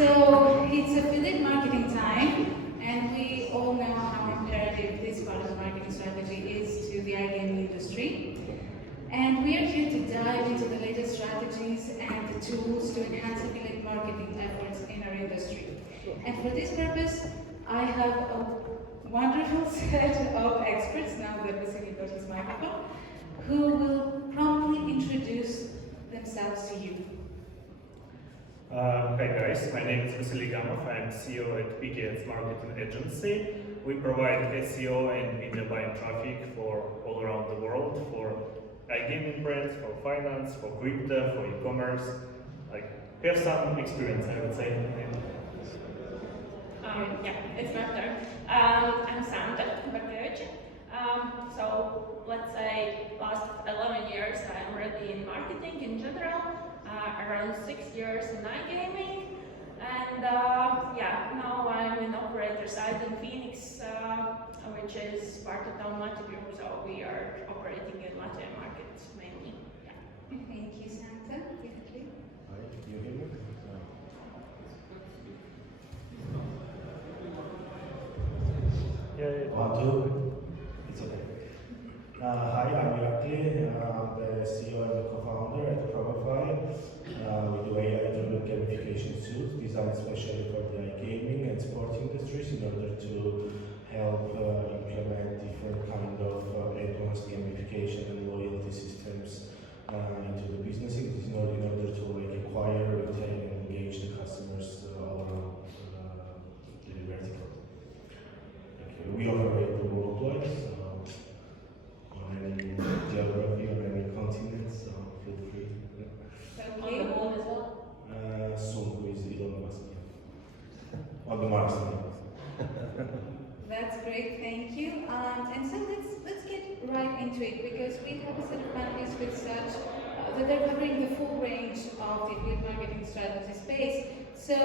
So it's affiliate marketing time, and we all know how imperative this part of the marketing strategy is to the iGaming industry. And we are here to dive into the latest strategies and the tools to enhance affiliate marketing efforts in our industry. And for this purpose, I have a wonderful set of experts, now that Vasily got his microphone, who will promptly introduce themselves to you. Hi guys, my name is Vasily Gamov. I'm CEO at PKS Marketing Agency. We provide SEO and media buying traffic for all around the world, for iGaming brands, for finance, for crypto, for e-commerce. We have some experience, I would say. Yeah, it's my turn. I'm Sandra Bartevich. So let's say last 11 years I'm already in marketing in general, around 6 years in iGaming, and now I'm in operator side in Phoenix, which is part of the Almaty group, so we are operating in Latvian markets mainly. Yeah. Thank you, Santa. Irakli. Hi, can you hear me? Yeah. 1, 2. It's okay. Hi, I'm Irakli. I'm the CEO and the co-founder at Promofy. We do AI-driven gamification tools designed especially for the iGaming and sports industries in order to help implement different kind of advanced gamification and loyalty systems into the businesses in order to acquire, retain, and engage the customers all around the vertical. We operate worldwide, so on any geography or any continent, so feel free. On the moon as well? Soon with Elon Musk. On the Mars. That's great, thank you. And so let's get right into it, because we have a set of panelists with such that they're covering the full range of the affiliate marketing strategy space. So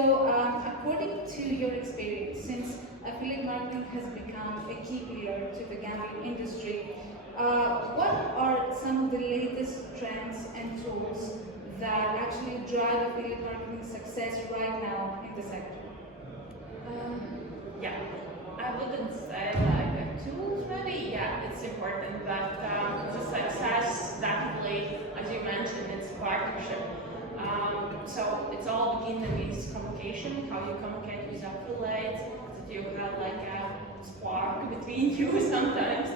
according to your experience, since affiliate marketing has become a key pillar to the gambling industry, what are some of the latest trends and tools that actually drive affiliate marketing success right now in the sector? Yeah, I wouldn't say like tools maybe. Yeah, it's important, but the success definitely, as you mentioned, it's partnership. So it's all beginning with communication, how you communicate with affiliates, that you have like a spark between you sometimes,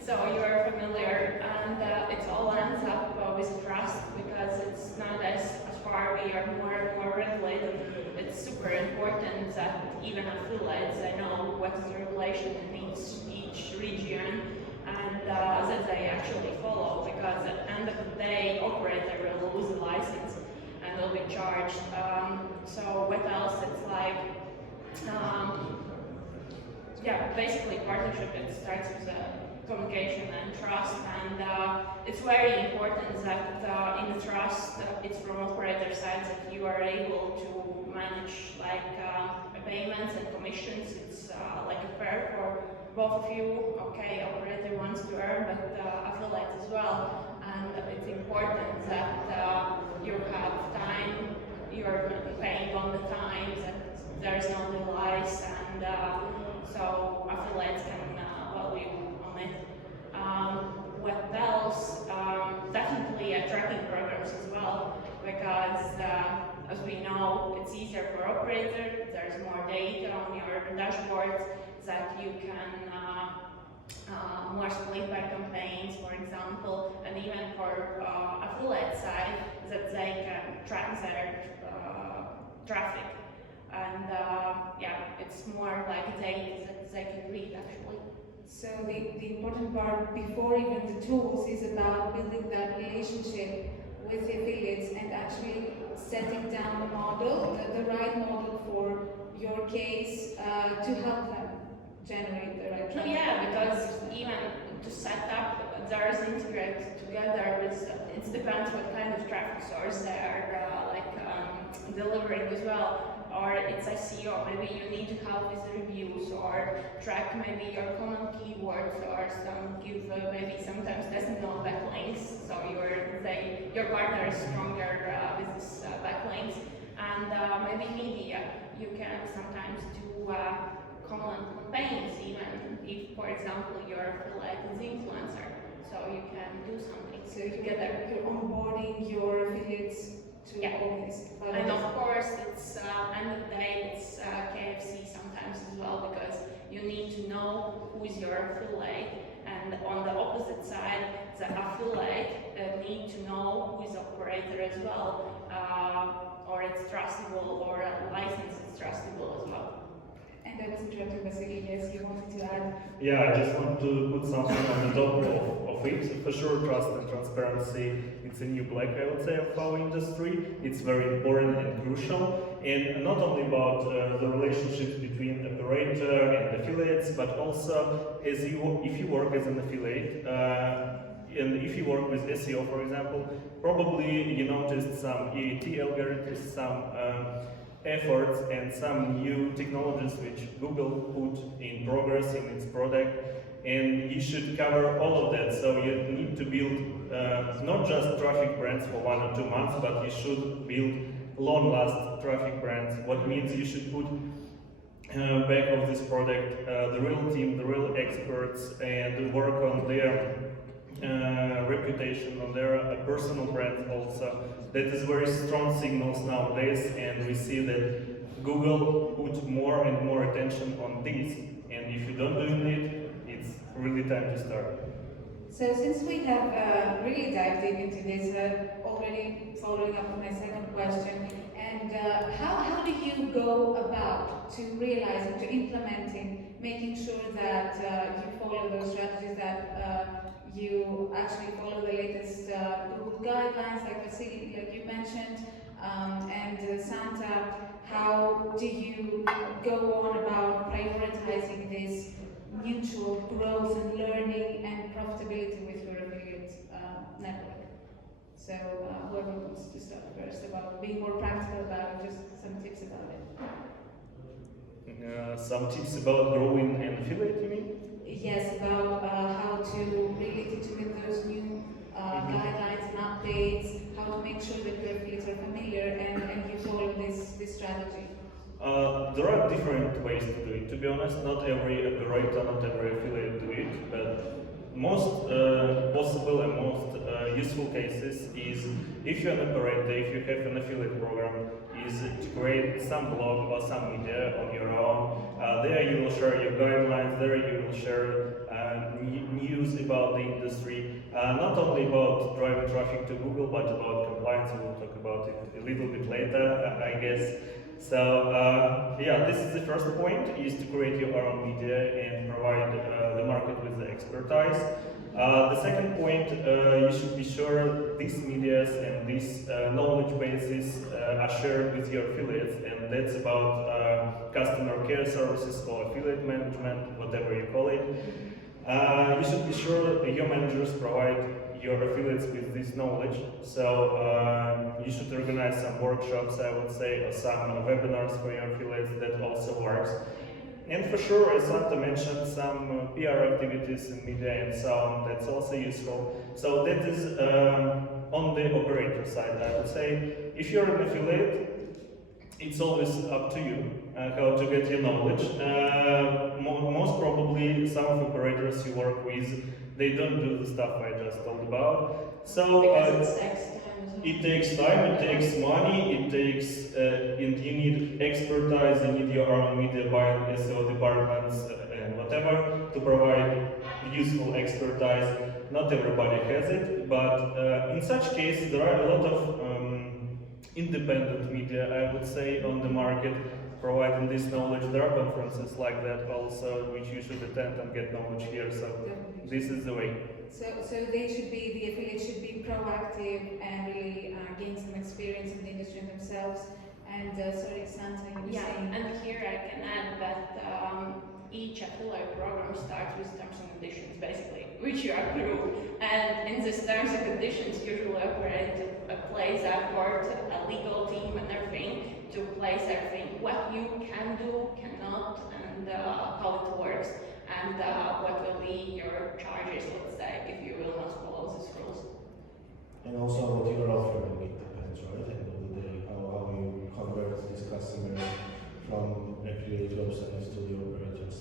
so you're familiar, and it all ends up with trust, because it's nowadays, as far we are more and more regulated, it's super important that even affiliates, they know what is the regulation in each region, and that they actually follow, because at the end of the day, operator will lose the license and will be charged. So what else? It's like, basically partnership. It starts with communication and trust, and it's very important that in the trust, it's from operator side that you are able to manage like payments and commissions. It's like a fair for both of you. Okay, operator wants to earn, but affiliate as well, and it's important that you have time, you're paying on the time, that there's no delays, and so affiliates can value on it. What else? Definitely tracking programs as well, because as we know, it's easier for operator, there's more data on your dashboards that you can more split by campaigns, for example, and even for affiliate side, that they can track their traffic. And it's more like data that they can read actually. So the important part before even the tools is about building that relationship with the affiliates and actually setting down the model, the right model for your case to help them generate the right traffic. Yeah, because even to set up, there's integrate together with, it depends what kind of traffic source they are delivering as well. Or it's SEO, maybe you need to help with reviews, or track maybe your common keywords, or give maybe sometimes doesn't know backlinks, so your partner is stronger with this backlinks, and maybe media. you can sometimes do common campaigns, even if, for example, your affiliate is influencer. So you can do something So together. you're onboarding your affiliates to all this. And of course, it's end of the day, it's KFC sometimes as well, because you need to know who is your affiliate, and on the opposite side, the affiliate need to know who is operator as well, or it's trustable, or a license is trustable as well. And I was interrupting Vasily, yes, you wanted to add. Yeah, I just want to put something on the top of it. For sure, trust and transparency, it's a new black, I would say, of our industry. It's very important and crucial. And not only about the relationships between operator and affiliates, but also if you work as an affiliate, and if you work with SEO, for example, probably you noticed some EAT algorithms, some efforts and some new technologies which Google put in progress in its product, and you should cover all of that. So you need to build not just traffic brands for 1 or 2 months, but you should build long-last traffic brands. What means you should put back of this product the real team, the real experts, and work on their reputation, on their personal brand also. That is very strong signals nowadays, and we see that Google put more and more attention on this, and if you don't do it, it's really time to start. So since we have really dived deep into this, already following up on my second question, and how do you go about to realizing, to implementing, making sure that you follow those strategies, that you actually follow the latest Google guidelines, like you mentioned, and Santa, how do you go on about prioritizing this mutual growth and learning and profitability with your affiliate network? So whoever wants to start first about being more practical about it, just some tips about it. Some tips about growing an affiliate, you mean? Yes, about how to relate it with those new guidelines and updates, how to make sure that your affiliates are familiar and you follow this strategy. There are different ways to do it. To be honest, not every operator, not every affiliate do it, but most possible and most useful cases is if you're an operator, if you have an affiliate program, is to create some blog or some media on your own. There you will share your guidelines, there you will share news about the industry, not only about driving traffic to Google, but about compliance. We will talk about it a little bit later, I guess. So yeah, this is the first point, is to create your own media and provide the market with the expertise. The second point, you should be sure these medias and these knowledge bases are shared with your affiliates, and that's about customer care services or affiliate management, whatever you call it. You should be sure your managers provide your affiliates with this knowledge. So you should organize some workshops, I would say, or some webinars for your affiliates. That also works. And for sure, as Santa mentioned, some PR activities in media and so on, that's also useful. So that is on the operator side, I would say. If you're an affiliate, it's always up to you how to get your knowledge. Most probably, some of the operators you work with, they don't do the stuff I just told about. So it takes time, it takes money, it takes, and you need expertise, you need your own media buying SEO departments and whatever to provide useful expertise. Not everybody has it, but in such case, there are a lot of independent media, I would say, on the market providing this knowledge. There are conferences like that also, which you should attend and get knowledge here. So this is the way. So they should be, the affiliates should be proactive and really gain some experience in the industry themselves. And sorry, Santa, you were saying. And here I can add that each affiliate program starts with terms and conditions, basically, which you approve. And in these terms and conditions, usually operator plays effort, a legal team and everything, to place everything, what you can do, cannot, and how it works, and what will be your charges, let's say, if you will not follow these rules. And also what you're offering, it depends, right? End of the day, how you convert these customers from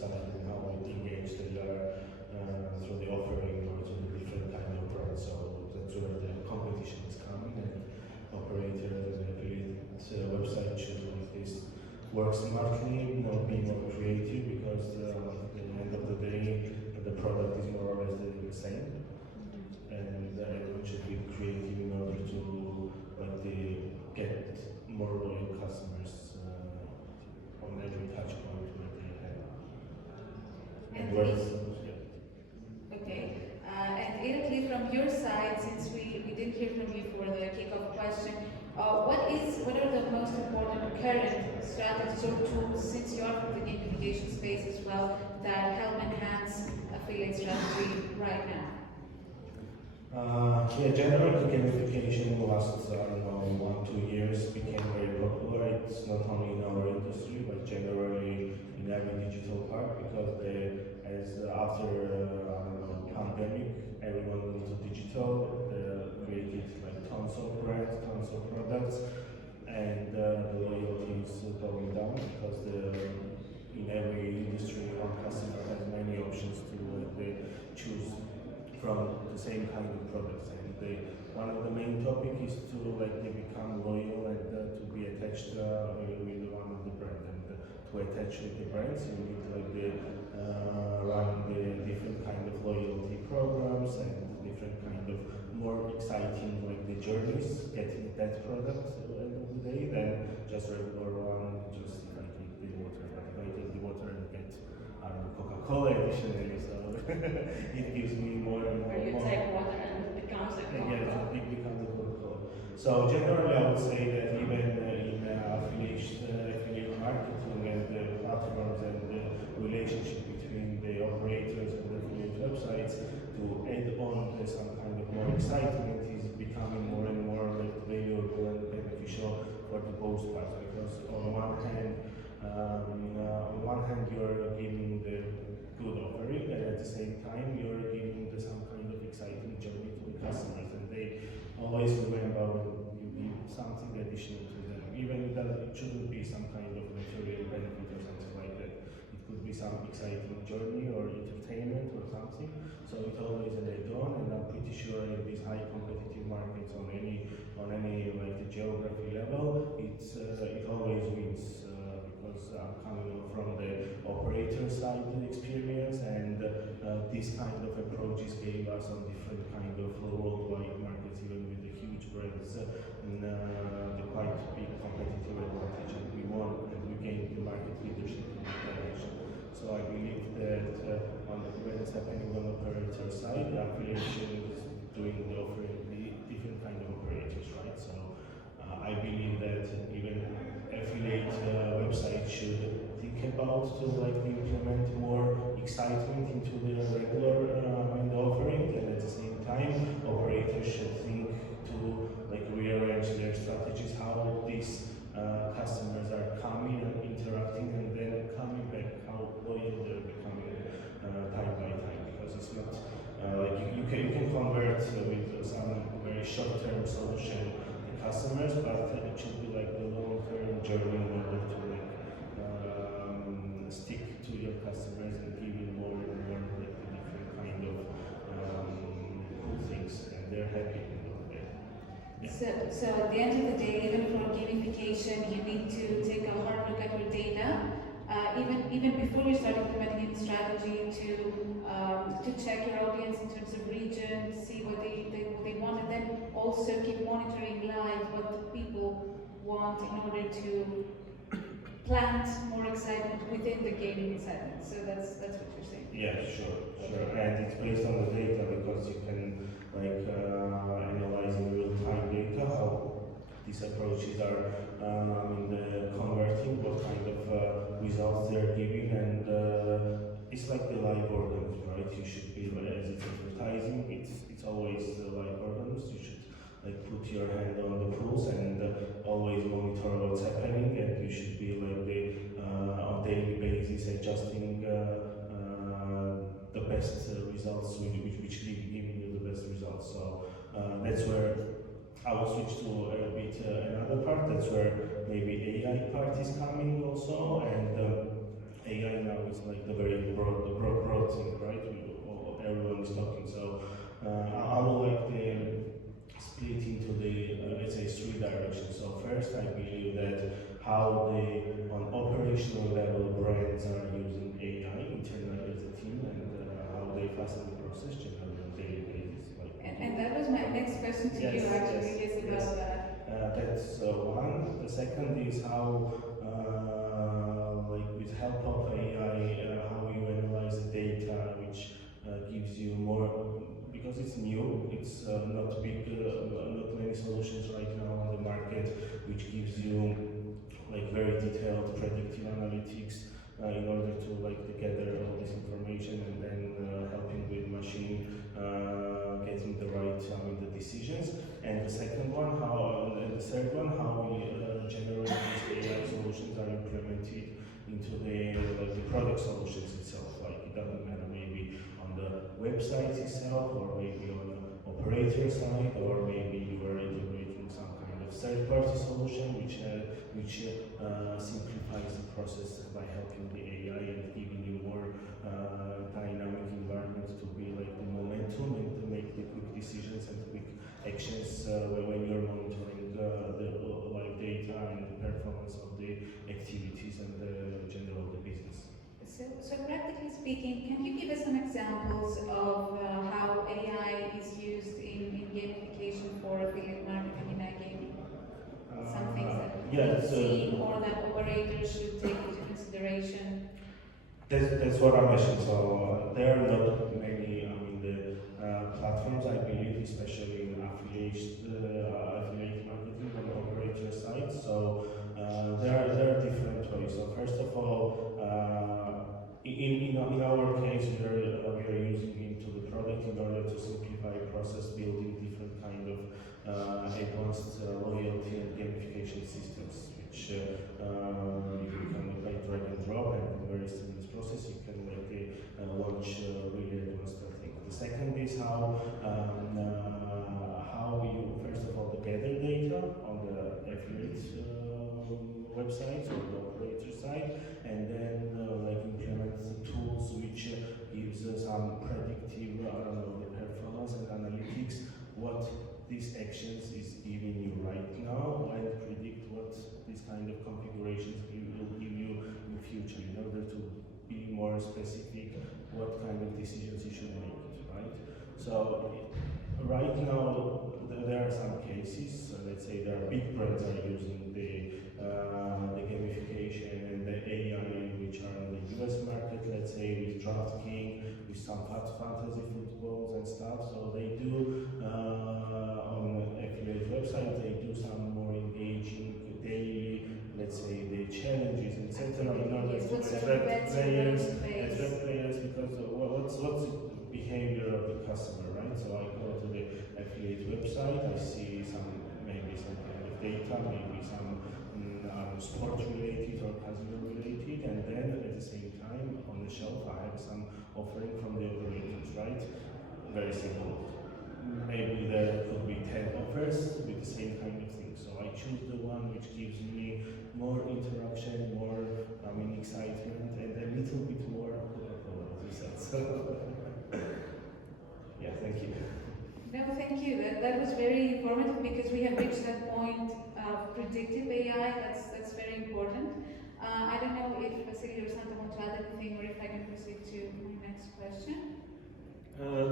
website and how engaged they are through the offering or to the different kind of brands. So that's where the competition is coming, and operators and affiliate website should like this work smartly, not be more creative, because at the end of the day the product is more or less the same, and everyone should be creative in order to like get more loyal customers on every touch point that they have. And okay. And Irakli, from your side, since we didn't hear from you for the kickoff question, what are the most important current strategies or tools, since you are from the gamification space as well, that help enhance affiliate strategy right now? Yeah, generally gamification last, I don't know, 1-2 years became very popular. It's not only in our industry, but generally in every digital part, because after I don't know, pandemic, everyone moved to digital. They created like tons of brands, tons of products, and the loyalty is going down, because in every industry, one customer has many options to choose from the same kind of products, and one of the main topic is to they become loyal and to be attached with one of the brand. And to attach with the brands, you need run the different kind of loyalty programs and different kind of more exciting the journeys getting that product at the end of the day than just regular one. Just if I take the water, but if I take the water and get Coca-Cola additionally, so it gives me more and more. Or you take water and it becomes a Coca-Cola. Yeah, it becomes a Coca-Cola. So generally, I would say that even in affiliate marketing and the platforms and the relationship between the operators and the affiliate websites, to add on some kind of more excitement is becoming more and more valuable and beneficial for the both parts. Because on one hand, you're giving the good offering, and at the same time you're giving some kind of exciting journey to the customers, and they always remember when you give something additional to them, even if it shouldn't be some kind of material benefit or something like that. It could be some exciting journey or entertainment or something. So it always an add-on, and I'm pretty sure in these high competitive markets on any the geography level, it always wins. Because I'm coming from the operator side experience, and this kind of approaches gave us on different kind of worldwide markets, even with the huge brands, and the quite big competitive advantage, and we won and we gained the market leadership in that direction. So I believe that when it's happening on the operator side, the affiliation is doing the offering the different kind of operators, right? So I believe that even affiliate websites should think about to implement more excitement into the regular offering, and at the same time operators should think to rearrange their strategies, how these customers are coming and interacting and then coming back, how loyal they're becoming time by time, because it's not you can convert with some very short-term solution customers, but it should be the long-term journey in order to stick to your customers and give you more and more the different kind of cool things, and they're happy. Yeah. So at the end of the day, even for gamification, you need to take a hard look at your data, even before you start implementing any strategy, to check your audience in terms of region, see what they want, and then also keep monitoring live what the people want in order to plant more excitement within the gaming excitement. So that's what you're saying. Yeah, sure. And it's based on the data, because you can analyze in real-time data how these approaches are converting, what kind of results they're giving, and it's like the live organism, right? You should be, as it's advertising, it's always live organisms. You should put your hand on the pulse and always monitor what's happening, and you should be on daily basis adjusting the best results, which giving you the best results. So that's where I will switch to a bit another part. That's where maybe AI part is coming also, and AI now is like the very broad thing, right? Everyone is talking. So I would like to split into the let's say 3 directions. So first, I believe that how the on operational level brands are using AI internally as a team, and how they fasten the process generally on daily basis. Like And that was my next question to you actually, is about that. That's one. The second is how, like with help of AI, how you analyze the data, which gives you more, because it's new, it's not big, not many solutions right now on the market, which gives you like very detailed predictive analytics in order to like to gather all this information and then helping with machine getting the right the decisions. And the second one, how, and the third one, how we generate these AI solutions are implemented into the product solutions itself. Like it doesn't matter maybe on the website itself, or maybe on the operator side, or maybe you are integrating some kind of third-party solution which simplifies the process by helping the AI and giving you more dynamic environment to be like the momentum and to make the quick decisions and quick actions when you're monitoring the live data and the performance of the activities and the general the business. So practically speaking, can you give us some examples of how AI is used in gamification for affiliate marketing in iGaming? Some things that you've seen or that operators should take into consideration? That's what I mentioned. So there are not many, the platforms, I believe, especially in affiliate marketing on the operator side. So there are different ways. So first of all, in our case, we are using into the product in order to simplify process, building different kind of advanced loyalty and gamification systems, which you can like drag and drop, and in very seamless process you can like launch really advanced things. The second is how you first of all gather data on the affiliate websites or the operator side, and then like implement the tools which gives some predictive performance and analytics, what these actions is giving you right now, and predict what this kind of configurations will give you in the future in order to be more specific what kind of decisions you should make, right? So right now there are some cases, let's say there are big brands are using the gamification and the AI which are in the US market, let's say with DraftKings, with some fantasy footballs and stuff. So they do on affiliate website, they do some more engaging daily, let's say the challenges, etc. in order to attract players, because what's the behavior of the customer, right? So I go to the affiliate website, I see maybe some kind of data, maybe some sport related or casino related, and then at the same time on the shelf I have some offering from the operators, right? Very simple. Maybe there could be 10 offers with the same kind of thing. So I choose the one which gives me more interaction, more excitement, and a little bit more as you said. So yeah, thank you. No, thank you. That was very informative, because we have reached that point of predictive AI. That's very important. I don't know if Vasily or Santa want to add anything, or if I can proceed to my next question.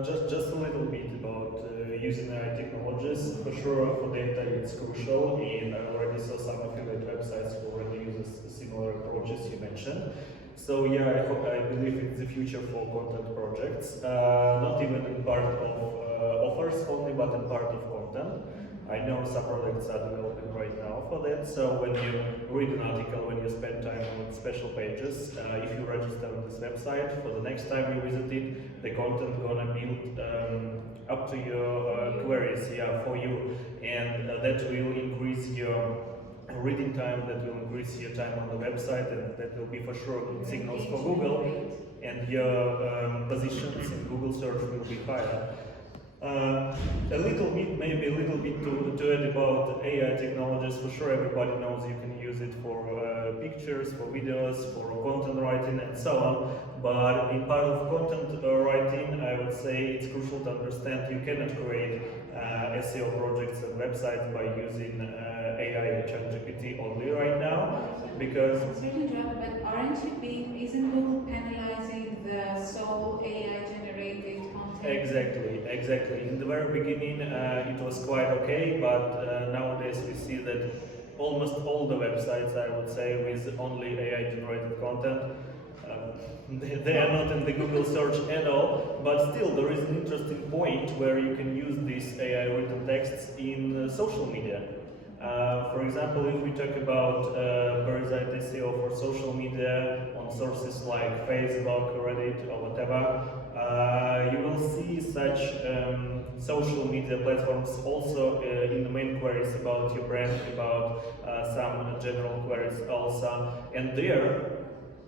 Just a little bit about using AI technologies. For sure, for data it's crucial, and I already saw some affiliate websites who already use similar approaches you mentioned. So yeah, I believe it's the future for content projects, not even in part of offers only, but in part of content. I know some products are developing right now for that. So when you read an article, when you spend time on special pages, if you register on this website, for the next time you visit it, the content gonna build up to your queries, for you, and that will increase your reading time, that will increase your time on the website, and that will be for sure good signals for Google, and your positions in Google search will be higher. Maybe a little bit to add about AI technologies. For sure, everybody knows you can use it for pictures, for videos, for content writing, and so on. But in part of content writing, I would say it's crucial to understand you cannot create SEO projects and websites by using AI and ChatGPT only right now, because Certainly, but isn't Google penalizing the sole AI generated content? Exactly. In the very beginning, it was quite okay, but nowadays we see that almost all the websites, I would say, with only AI-generated content, they are not in the Google search at all. But still, there is an interesting point where you can use these AI-written texts in social media. For example, if we talk about Parasite SEO for social media on sources like Facebook, Reddit, or whatever, you will see such social media platforms also in the main queries about your brand, about some general queries also. And there,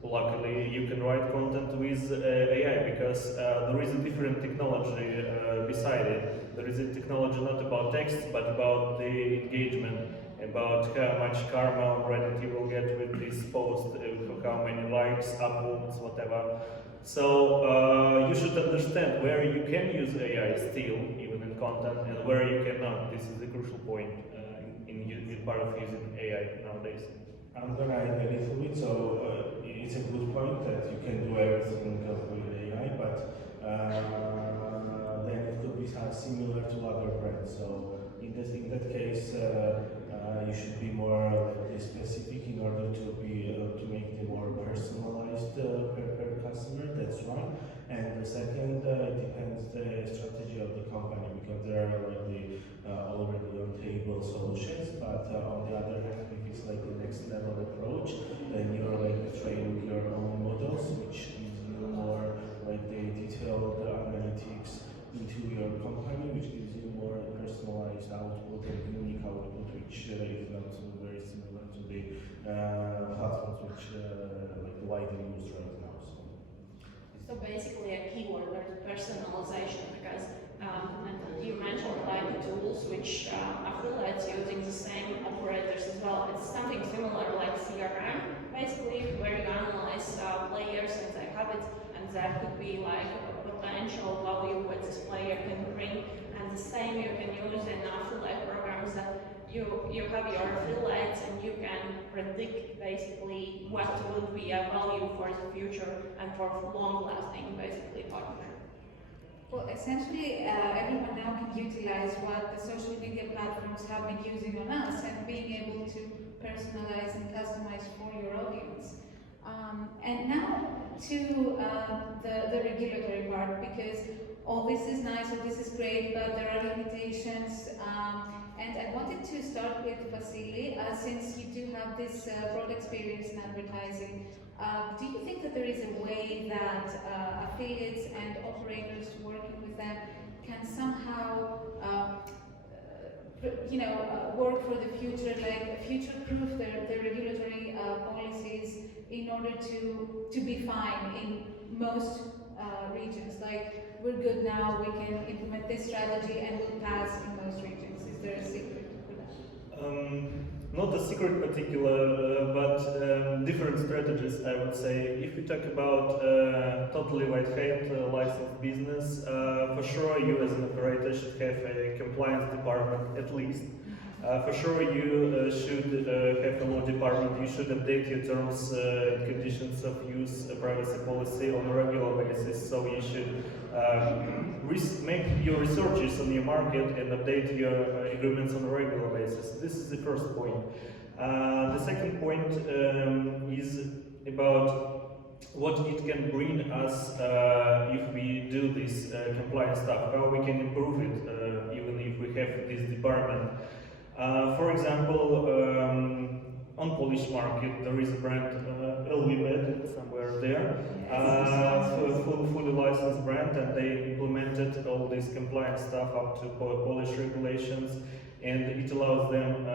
luckily, you can write content with AI, because there is a different technology beside it. There is a technology not about text, but about the engagement, about how much karma on Reddit you will get with this post, how many likes, upvotes, whatever. So you should understand where you can use AI still, even in content, and where you cannot. This is the crucial point in part of using AI nowadays. I'm gonna add a little bit. So it's a good point that you can do everything with AI, but then it could be similar to other brands. So in that case, you should be more specific in order to make them more personalized per customer. That's one. And the second, it depends the strategy of the company, because there are already on table solutions. But on the other hand, if it's like the next level approach, then you're like training your own models, which gives you more like the detailed analytics into your company, which gives you more personalized output and unique output, which is not very similar to the platforms which like widely used right now. So basically a keyword or personalization, because you mentioned like tools which affiliates using the same operators as well. It's something similar like CRM, basically, where you analyze players and their habits, and that could be like a potential value what this player can bring. And the same you can use in affiliate programs, that you have your affiliates and you can predict basically what will be a value for the future and for long-lasting basically partnership. Well, essentially, everyone now can utilize what the social media platforms have been using on us, and being able to personalize and customize for your audience. And now to the regulatory part, because all this is nice, all this is great, but there are limitations. And I wanted to start with Vasily, since you do have this broad experience in advertising. Do you think that there is a way that affiliates and operators working with them can somehow, work for the future, like future-proof their regulatory policies in order to be fine in most regions? Like, we're good now, we can implement this strategy and we'll pass in most regions. Is there a secret for that? Not a secret particular, but different strategies, I would say. If we talk about totally white hat licensed business, for sure you as an operator should have a compliance department at least. For sure you should have a law department. You should update your terms and conditions of use privacy policy on a regular basis. So you should make your researches on your market and update your agreements on a regular basis. This is the first point. The second point is about what it can bring us if we do this compliance stuff, how we can improve it even if we have this department. For example, on Polish market there is a brand LVBet somewhere there, fully licensed brand, and they implemented all this compliance stuff up to Polish regulations, and it allows them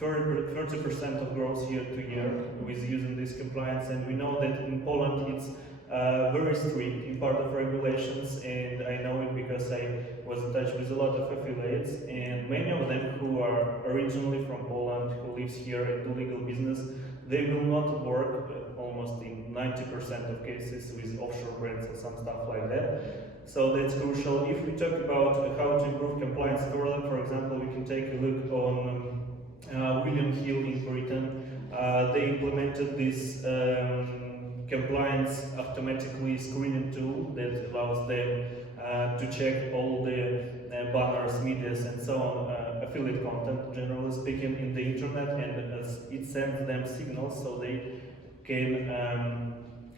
30% of growth year to year with using this compliance. And we know that in Poland it's very strict in part of regulations, and I know it because I was in touch with a lot of affiliates, and many of them who are originally from Poland, who lives here and do legal business, they will not work almost in 90% of cases with offshore brands and some stuff like that. So that's crucial. If we talk about how to improve compliance further, for example, we can take a look on William Hill in Britain. They implemented this compliance automatically screening tool that allows them to check all the banners, medias, and so on, affiliate content, generally speaking, in the internet, and it sends them signals so they can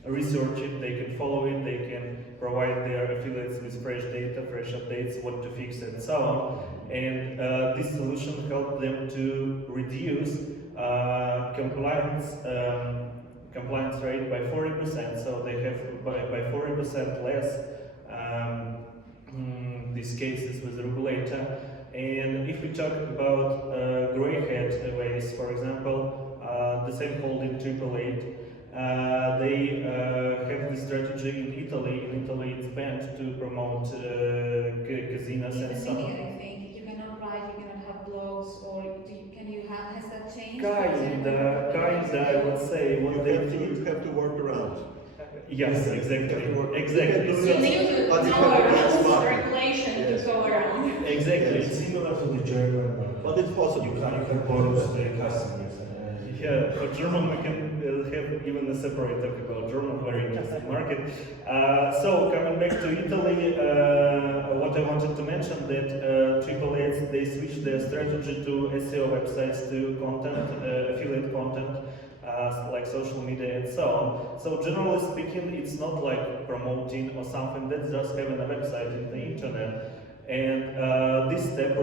research it, they can follow it, they can provide their affiliates with fresh data, fresh updates, what to fix, and so on. And this solution helped them to reduce compliance rate by 40%, so they have by 40% less these cases with the regulator. And if we talk about grey hat ways, for example, the same holding 888, they have this strategy in Italy. In Italy, it's banned to promote casinos and so on. I think you cannot write, you cannot have blogs, or has that changed? Kinda, I would say. What they you have to work around. Yes, exactly. You need to know around regulation to go around. Exactly. It's similar to the German one. But it's possible. You can bonus the customers. Yeah, for German we can have even a separate talk about German, very interesting market. So coming back to Italy, what I wanted to mention that 888 they switched their strategy to SEO websites, to content, affiliate content, like social media and so on. So generally speaking, it's not like promoting or something, that's just having a website in the internet. And this step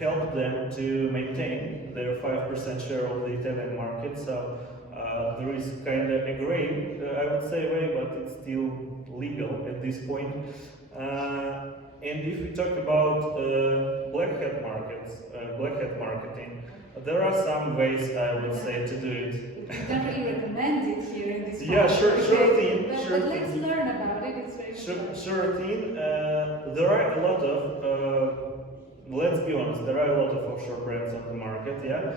helped them to maintain their 5% share of the Italian market. So there is kind of a gray, I would say, way, but it's still legal at this point. And if we talk about black hat marketing, there are some ways, I would say, to do it. You don't really recommend it here in this Yeah, podcast, sure thing. But let's learn about it. It's very Sure thing. There are a lot of, let's be honest, there are a lot of offshore brands on the market, yeah,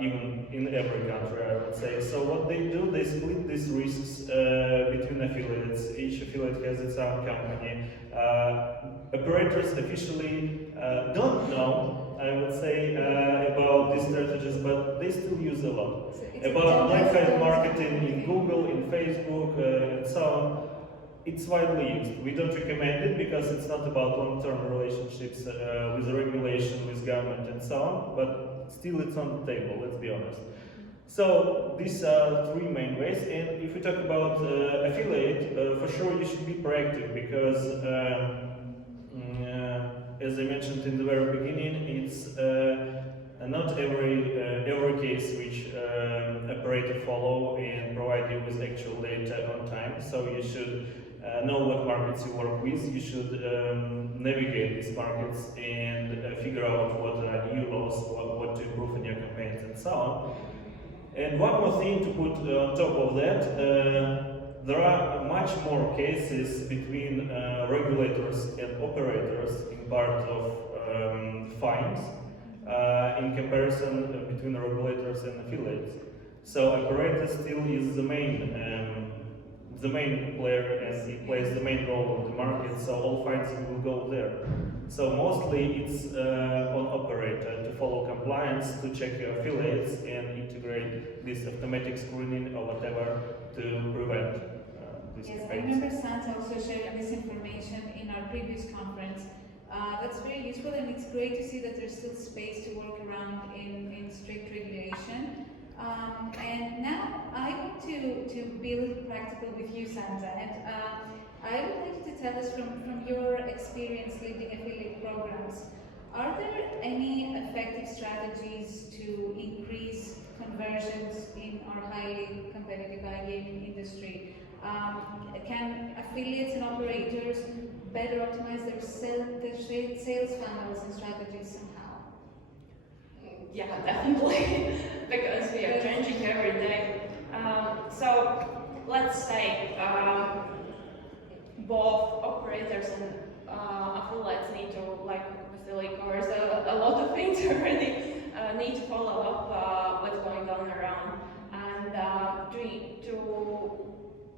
even in every country, I would say. So what they do, they split these risks between affiliates. Each affiliate has its own company. Operators officially don't know, I would say, about these strategies, but they still use a lot. About black hat marketing in Google, in Facebook, and so on. It's widely used. We don't recommend it because it's not about long-term relationships with the regulation, with government, and so on, but still it's on the table, let's be honest. So these are three main ways, and if we talk about affiliate, for sure you should be proactive because as I mentioned in the very beginning, it's not every case which operator follow and provide you with actual data on time. So you should know what markets you work with. You should navigate these markets and figure out what are new laws, what to improve in your campaigns, and so on. And one more thing to put on top of that, there are much more cases between regulators and operators in part of fines in comparison between regulators and affiliates. So operator still is the main player and he plays the main role of the market, so all fines will go there. So mostly it's on operator to follow compliance, to check your affiliates and integrate this automatic screening or whatever to prevent this. Yes, I remember Santa also sharing this information in our previous conference. That's very useful, and it's great to see that there's still space to work around in strict regulation. And now I want to be a little practical with you, Santa, and I would like you to tell us from your experience leading affiliate programs, are there any effective strategies to increase conversions in our highly competitive iGaming industry? Can affiliates and operators better optimize their sales funnels and strategies somehow? Yeah, definitely, because we are changing every day. So let's say both operators and affiliates need to, like Vasily covers a lot of things already, need to follow up what's going on around, and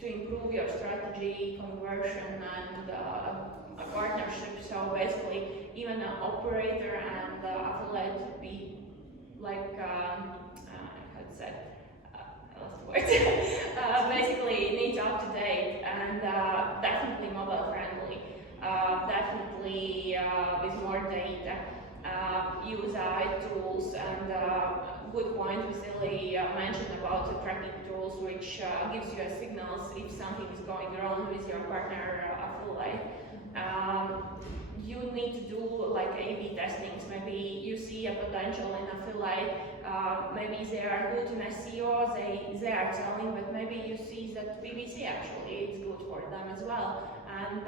to improve your strategy, conversion, and a partnership. So basically, even an operator and affiliate be like how to say, I lost the word. Basically, need to up to date and definitely mobile friendly. Definitely with more data. Use AI tools, and good point Vasily mentioned about the tracking tools, which gives you a signals if something is going wrong with your partner affiliate. You need to do like A/B testings. Maybe you see a potential in affiliate. Maybe they are good in SEO. They are selling, but maybe you see that PPC actually is good for them as well. And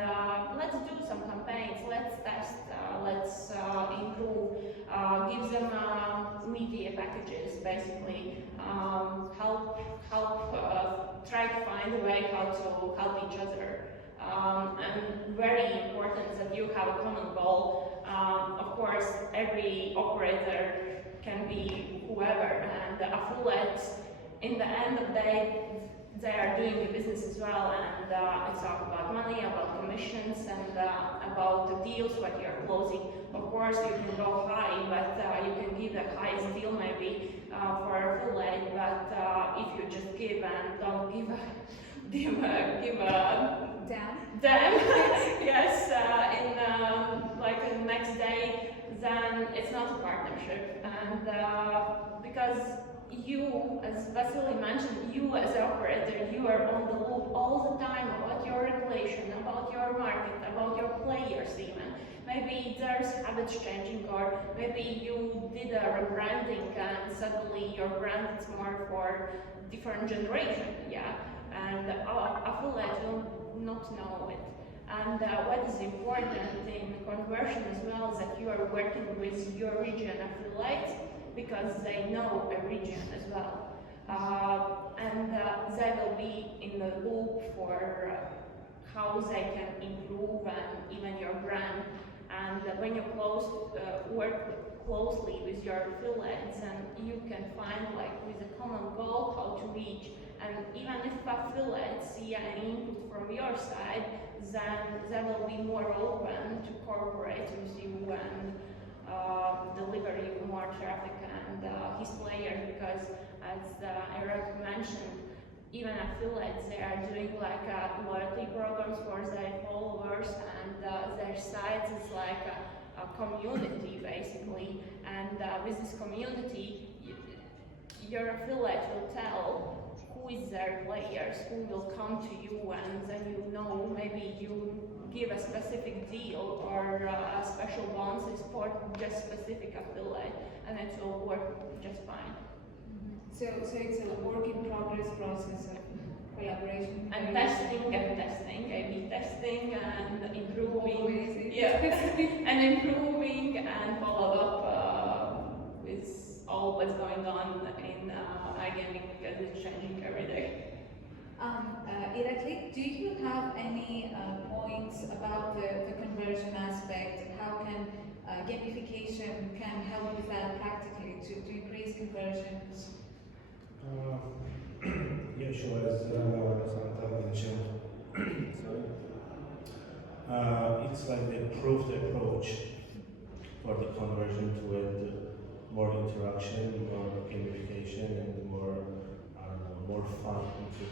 let's do some campaigns. Let's test. Let's improve. Give them media packages, basically. Help. Try to find a way how to help each other. And very important that you have a common goal. Of course, every operator can be whoever, and the affiliates, in the end of the day, they are doing the business as well, and it's all about money, about commissions, and about the deals what you are closing. Of course, you can go high, but you can give the highest deal maybe for affiliate, but if you just give and don't give a damn, yes, in like the next day, then it's not a partnership, and because you, as Vasily mentioned, you as an operator, you are on the loop all the time about your regulation, about your market, about your players even. Maybe there's habits changing, or maybe you did a rebranding and suddenly your brand is more for different generation, yeah, and affiliate will not know it. And what is important in conversion as well is that you are working with your region affiliates, because they know a region as well. And they will be in the loop for how they can improve and even your brand. And when you work closely with your affiliates, and you can find like with a common goal how to reach. And even if affiliates see any input from your side, then they will be more open to cooperate with you and deliver you more traffic and his players, because as Eric mentioned, even affiliates, they are doing like loyalty programs for their followers, and their sites is like a community basically, and with this community your affiliate will tell who is their players, who will come to you, and then you know maybe you give a specific deal or a special bonuses for just specific affiliate, and it will work just fine. So it's a work in progress process of collaboration. And testing, A/B testing, and improving. Always. Yeah, and improving and follow up with all what's going on in iGaming, because it's changing every day. Irakli, do you have any points about the conversion aspect? How can gamification can help with that practically to increase conversions? Yeah, sure. As Santa mentioned, it's like the approved approach for the conversion to add more interaction, more gamification, and more fun into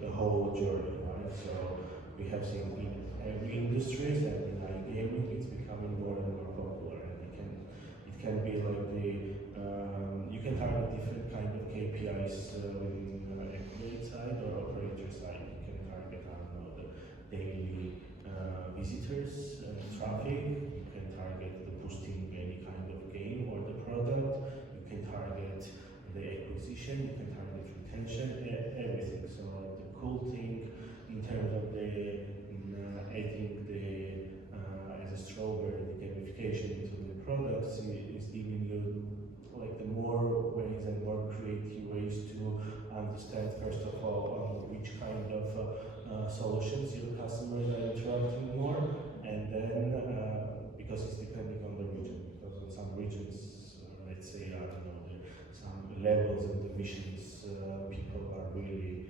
the whole journey, right? So we have seen in every industries, and in iGaming, it's becoming more and more popular, and it can be like you can target different kind of KPIs in affiliate side or operator side. You can target, I don't know, the daily visitors, traffic. You can target the boosting any kind of game or the product. You can target the acquisition. You can target retention, everything. So the cool thing in terms of the adding the as a strawberry, the gamification into the products is giving you like the more ways and more creative ways to understand first of all on which kind launches, your customers are interacting more, and then because it's depending on the region, because in some regions, let's say, I don't know, some levels and divisions, people are really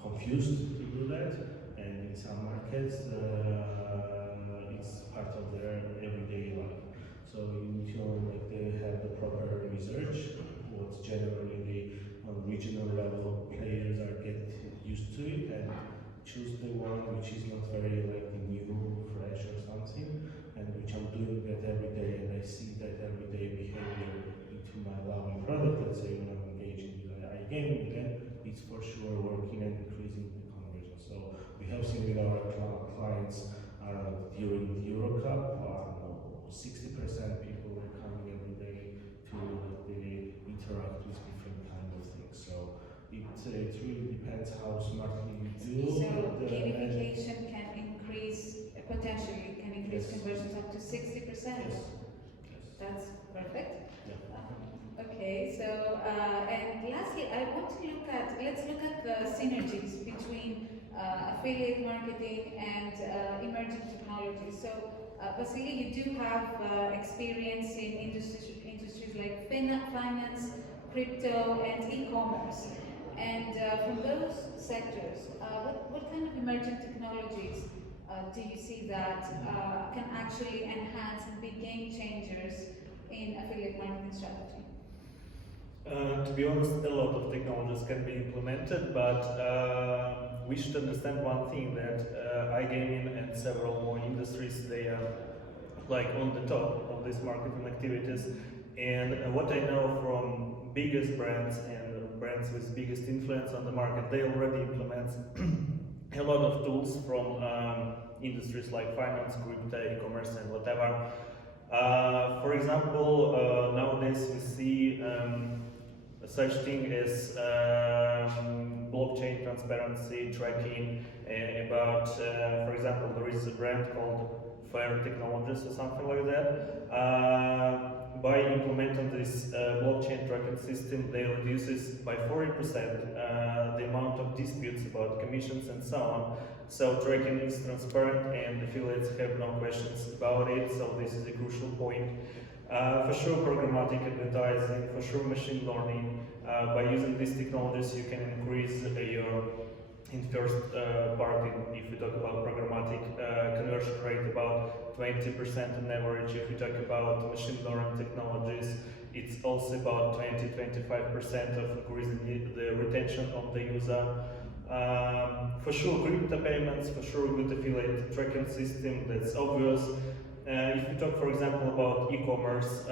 confused to do that, and in some markets, it's part of their everyday life. So you need to like they have the proper research, what generally the on regional level players are get used to it, and choose the one which is not very like new, fresh or something, and which I'm doing that every day, and I see that everyday behavior into my loving product. Let's say when I'm engaging with iGaming, then it's for sure working and increasing the conversion. So we have seen with our clients during the Euro Cup, 60% people were coming every day to they interact with different kind of things. So it really depends how smartly you do. So gamification can increase, potentially can increase conversions up to 60%. Yes. That's perfect. Yeah. Okay, so and lastly, I want to let's look at the synergies between affiliate marketing and emerging technologies. So Vasily, you do have experience in industries like finance, crypto, and e-commerce. And from those sectors, what kind of emerging technologies do you see that can actually enhance and be game changers in affiliate marketing strategy? To be honest, a lot of technologies can be implemented, but we should understand one thing, that iGaming and several more industries, they are like on the top of these marketing activities. And what I know from biggest brands and brands with biggest influence on the market, they already implement a lot of tools from industries like finance, crypto, e-commerce, and whatever. For example, nowadays we see such thing as blockchain transparency tracking about, for example, there is a brand called Fair Technologies or something like that. By implementing this blockchain tracking system, they reduces by 40% the amount of disputes about commissions and so on. So tracking is transparent and affiliates have no questions about it, so this is a crucial point. For sure programmatic advertising, for sure machine learning. By using these technologies you can increase your in first part, if we talk about programmatic conversion rate, about 20% on average. If we talk about machine learning technologies, it's also about 20-25% of increasing the retention of the user. For sure crypto payments, for sure good affiliate tracking system, that's obvious. If you talk, for example, about e-commerce,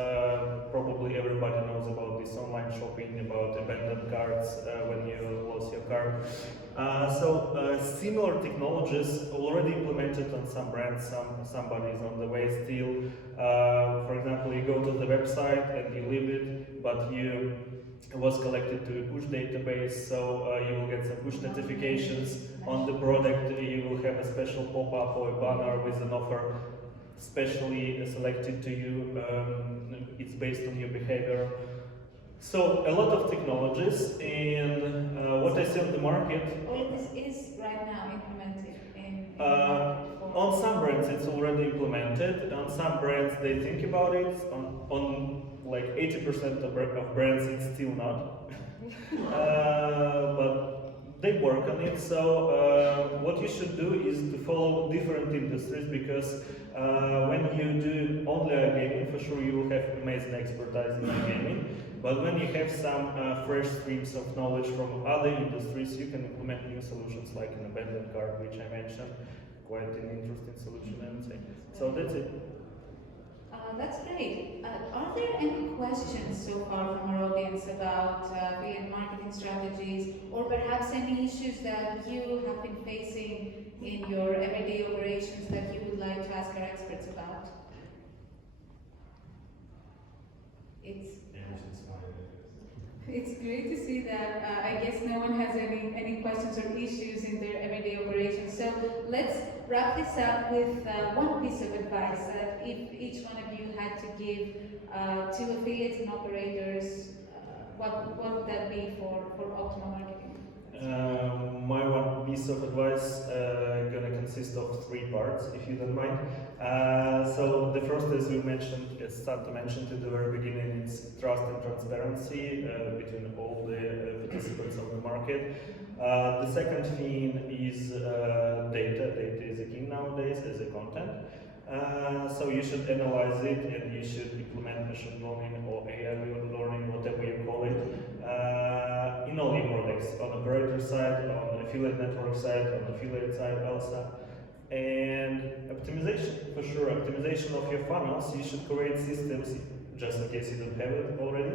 probably everybody knows about this online shopping, about abandoned carts when you lost your cart. So similar technologies already implemented on some brands, somebody is on the way still. For example, you go to the website and you leave it, but you was collected to a push database, so you will get some push notifications on the product. You will have a special pop-up or a banner with an offer specially selected to you. It's based on your behavior. So a lot of technologies, and what I see on the market. All of this is right now implemented in on some brands it's already implemented. On some brands they think about it. On like 80% of brands it's still not. But they work on it. So what you should do is to follow different industries, because when you do only iGaming, for sure you will have amazing expertise in iGaming. But when you have some fresh streams of knowledge from other industries, you can implement new solutions like an abandoned cart, which I mentioned. Quite an interesting solution, I would say. So that's it. That's great. Are there any questions so far from our audience about affiliate marketing strategies, or perhaps any issues that you have been facing in your everyday operations that you would like to ask our experts about? It's great to see that I guess no one has any questions or issues in their everyday operations. So let's wrap this up with one piece of advice that if each one of you had to give to affiliates and operators, what would that be for optimal marketing? My one piece of advice gonna consist of 3 parts, if you don't mind. So the first, as we mentioned, as Santa mentioned at the very beginning, it's trust and transparency between all the participants of the market. The second thing is data. Data is a king nowadays as a content. So you should analyze it and you should implement machine learning or AI learning, whatever you call it, in all your products, on operator side, on affiliate network side, on affiliate side also. And optimization, for sure, optimization of your funnels. You should create systems, just in case you don't have it already,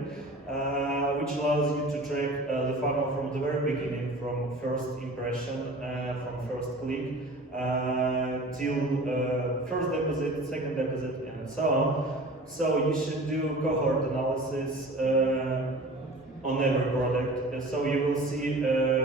which allows you to track the funnel from the very beginning, from first impression, from first click, till first deposit, second deposit, and so on. So you should do cohort analysis on every product. So you will see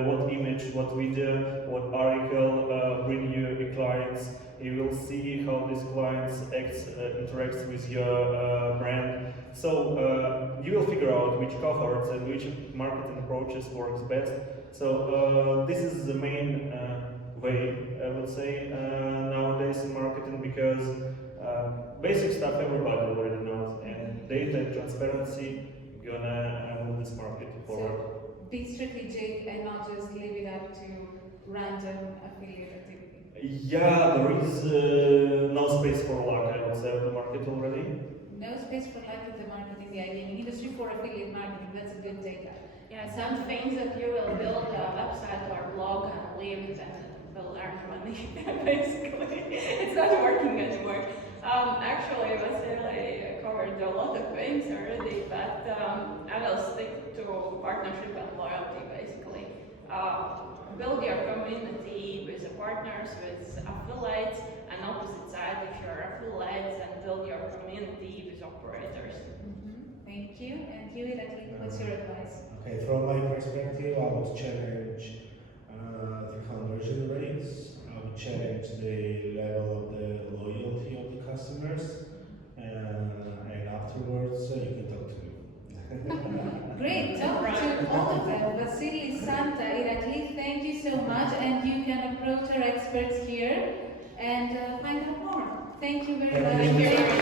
what image, what video, what article bring you the clients. You will see how these clients interacts with your brand. So you will figure out which cohorts and which marketing approaches works best. So this is the main way, I would say, nowadays in marketing, because basic stuff everybody already knows, and data and transparency gonna move this market forward. So be strategic and not just leave it up to random affiliate activity. Yeah, there is no space for luck, I would say, on the market already. No space for luck in the marketing, the iGaming industry for affiliate marketing. That's a good data. Yeah, some things that you will build a website or blog and leave and will earn money, basically. It's not working anymore. Actually, Vasily covered a lot of things already, but I will stick to partnership and loyalty, basically. Build your community with the partners, with affiliates, and opposite side if you're affiliates, and build your community with operators. Thank you. And you, Irakli, what's your advice? Okay, from my perspective, I would challenge the conversion rates. I would challenge the level of the loyalty of the customers, and afterwards you can talk to me. Great, talk to all of them. Vasily, Santa, Irakli, thank you so much. And you can approach our experts here and find out more. Thank you very much. Thank you.